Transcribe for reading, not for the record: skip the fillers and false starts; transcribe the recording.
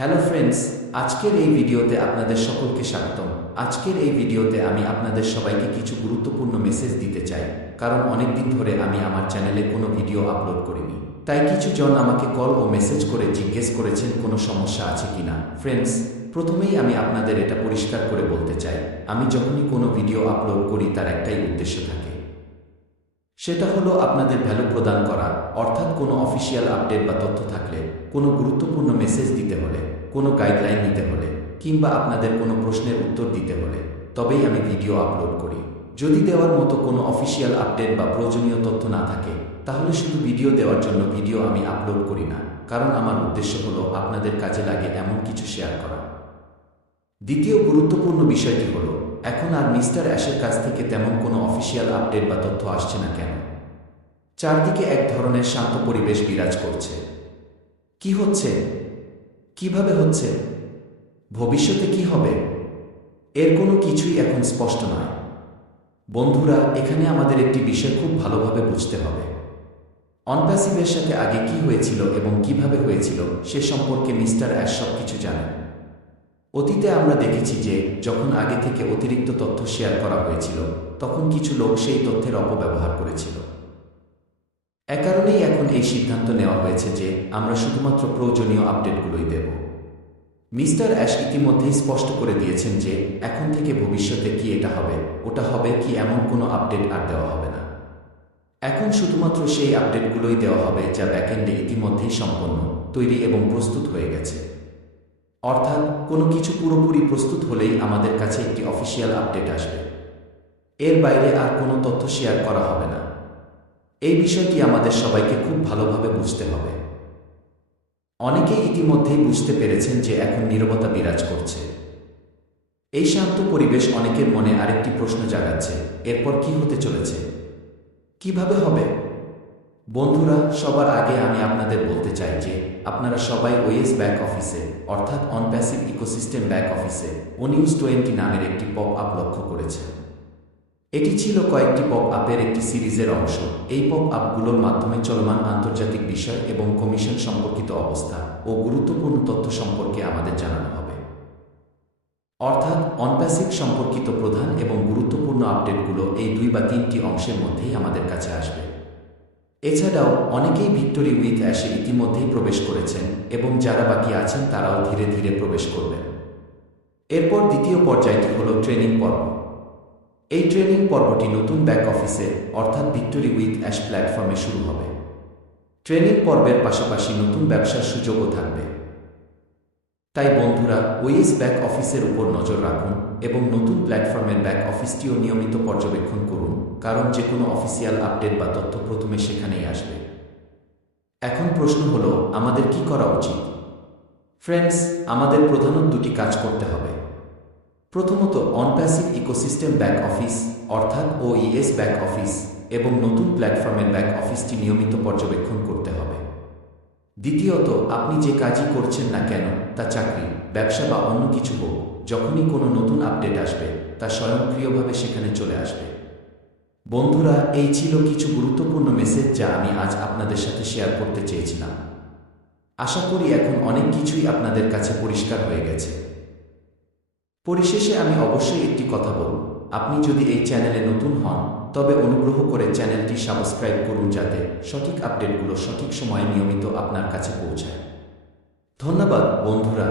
Hello friends, আজকের এই ভিডিওতে আপনাদের সকলকে স্বাগতম। আজকের এই ভিডিওতে আমি আপনাদের সবাইকে কিছু গুরুত্বপূর্ণ মেসেজ দিতে চাই, কারণ অনেক দিন ধরে আমি আমার চ্যানেলে কোনো ভিডিও আপলোড করিনি। তাই কিছু জন আমাকে কল ও মেসেজ করে জিজ্ঞেস করেছেন কোনো সমস্যা আছে কিনা। ফ্রেন্ডস, প্রথমেই আমি আপনাদের এটা পরিষ্কার করে বলতে চাই, আমি যখনই কোনো ভিডিও আপলোড করি তার একটাই উদ্দেশ্য থাকে, সেটা হলো আপনাদের ভ্যালু প্রদান করা। অর্থাৎ কোনো অফিসিয়াল আপডেট বা তথ্য থাকলে, কোনো গুরুত্বপূর্ণ মেসেজ দিতে হলে, কোনো গাইডলাইন নিতে হলে, কিংবা আপনাদের কোনো প্রশ্নের উত্তর দিতে হলে তবেই আমি ভিডিও আপলোড করি। যদি দেওয়ার মতো কোনো অফিসিয়াল আপডেট বা প্রয়োজনীয় তথ্য না থাকে, তাহলে শুধু ভিডিও দেওয়ার জন্য ভিডিও আমি আপলোড করি না, কারণ আমার উদ্দেশ্য হলো আপনাদের কাজে লাগে এমন কিছু শেয়ার করা। দ্বিতীয় গুরুত্বপূর্ণ বিষয়টি হলো, এখন আর মিস্টার অ্যাশের কাছ থেকে তেমন কোনো অফিসিয়াল আপডেট বা তথ্য আসছে না কেন? চারদিকে এক ধরনের শান্ত পরিবেশ বিরাজ করছে। কি হচ্ছে? কিভাবে হচ্ছে? ভবিষ্যতে কি হবে? এর কোনো কিছুই এখন স্পষ্ট নয়। বন্ধুরা, এখানে আমাদের একটি বিষয় খুব ভালোভাবে বুঝতে হবে। অনপ্যাসিভের সাথে আগে কি হয়েছিল এবং কিভাবে হয়েছিল সে সম্পর্কে মিস্টার অ্যাশ সবকিছু জানেন। অতীতে আমরা দেখেছি যে যখন আগে থেকে অতিরিক্ত তথ্য শেয়ার করা হয়েছিল, তখন কিছু লোক সেই তথ্যের অপব্যবহার করেছিল। এ কারণেই এখন এই সিদ্ধান্ত নেওয়া হয়েছে যে আমরা শুধুমাত্র প্রয়োজনীয় আপডেটগুলোই দেব। মিস্টার অ্যাশ ইতিমধ্যেই স্পষ্ট করে দিয়েছেন যে এখন থেকে ভবিষ্যতে কি এটা হবে, ওটা হবে কি, এমন কোনো আপডেট আর দেওয়া হবে না। এখন শুধুমাত্র সেই আপডেটগুলোই দেওয়া হবে যা ব্যাকএন্ডে ইতিমধ্যেই সম্পন্ন, তৈরি এবং প্রস্তুত হয়ে গেছে। অর্থাৎ কোনো কিছু পুরোপুরি প্রস্তুত হলেই আমাদের কাছে একটি অফিসিয়াল আপডেট আসবে। এর বাইরে আর কোনো তথ্য শেয়ার করা হবে না। এই বিষয়টি আমাদের সবাইকে খুব ভালোভাবে বুঝতে হবে। অনেকেই ইতিমধ্যেই বুঝতে পেরেছেন যে এখন নীরবতা বিরাজ করছে। এই শান্ত পরিবেশ অনেকের মনে আরেকটি প্রশ্ন জাগাচ্ছে, এরপর কি হতে চলেছে? কিভাবে হবে? বন্ধুরা, সবার আগে আমি আপনাদের বলতে চাই যে আপনারা সবাই ওএস ব্যাক অফিসে, অর্থাৎ অনপ্যাসিভ ইকোসিস্টেম ব্যাক অফিসে নিউজ 20 নামের একটি পপ আপ লক্ষ্য করেছেন। এটি ছিল কয়েকটি পপ আপের একটি সিরিজের অংশ। এই পপ আপগুলোর মাধ্যমে চলমান আন্তর্জাতিক বিষয় এবং কমিশন সম্পর্কিত অবস্থা ও গুরুত্বপূর্ণ তথ্য সম্পর্কে আমাদের জানানো হবে। অর্থাৎ অনপ্যাসিভ সম্পর্কিত প্রধান এবং গুরুত্বপূর্ণ আপডেটগুলো এই 2 বা 3টি অংশের মধ্যেই আমাদের কাছে আসবে। এছাড়াও অনেকেই ভিক্টোরি উইথ অ্যাশে ইতিমধ্যেই প্রবেশ করেছেন এবং যারা বাকি আছেন তারাও ধীরে ধীরে প্রবেশ করবেন। এরপর দ্বিতীয় পর্যায়টি হল ট্রেনিং পর্ব। এই ট্রেনিং পর্বটি নতুন ব্যাক অফিসে, অর্থাৎ ভিক্টোরি উইথ অ্যাশ প্ল্যাটফর্মে শুরু হবে। ট্রেনিং পর্বের পাশাপাশি নতুন ব্যবসার সুযোগও থাকবে। তাই বন্ধুরা, ওএস ব্যাক অফিসের উপর নজর রাখুন এবং নতুন প্ল্যাটফর্মের ব্যাক অফিসটিও নিয়মিত পর্যবেক্ষণ করুন, কারণ যে কোনো অফিসিয়াল আপডেট বা তথ্য প্রথমে সেখানেই আসবে। এখন প্রশ্ন হলো, আমাদের কি করা উচিত? ফ্রেন্ডস, আমাদের প্রধানত 2টি কাজ করতে হবে। প্রথমত, অনপ্যাসিভ ইকোসিস্টেম ব্যাক অফিস, অর্থাৎ ওইএস ব্যাক অফিস এবং নতুন প্ল্যাটফর্মের ব্যাক অফিসটি নিয়মিত পর্যবেক্ষণ করতে হবে। দ্বিতীয়ত, আপনি যে কাজই করছেন না কেন, তা চাকরি, ব্যবসা বা অন্য কিছু হোক, যখনই কোনো নতুন আপডেট আসবে তা স্বয়ংক্রিয়ভাবে সেখানে চলে আসবে। বন্ধুরা, এই ছিল কিছু গুরুত্বপূর্ণ মেসেজ যা আমি আজ আপনাদের সাথে শেয়ার করতে চেয়েছিলাম। আশা করি এখন অনেক কিছুই আপনাদের কাছে পরিষ্কার হয়ে গেছে। পরিশেষে আমি অবশ্যই একটি কথা বলব, আপনি যদি এই চ্যানেলে নতুন হন তবে অনুগ্রহ করে চ্যানেলটি সাবস্ক্রাইব করুন, যাতে সঠিক আপডেটগুলো সঠিক সময়ে নিয়মিত আপনার কাছে পৌঁছায়। ধন্যবাদ বন্ধুরা।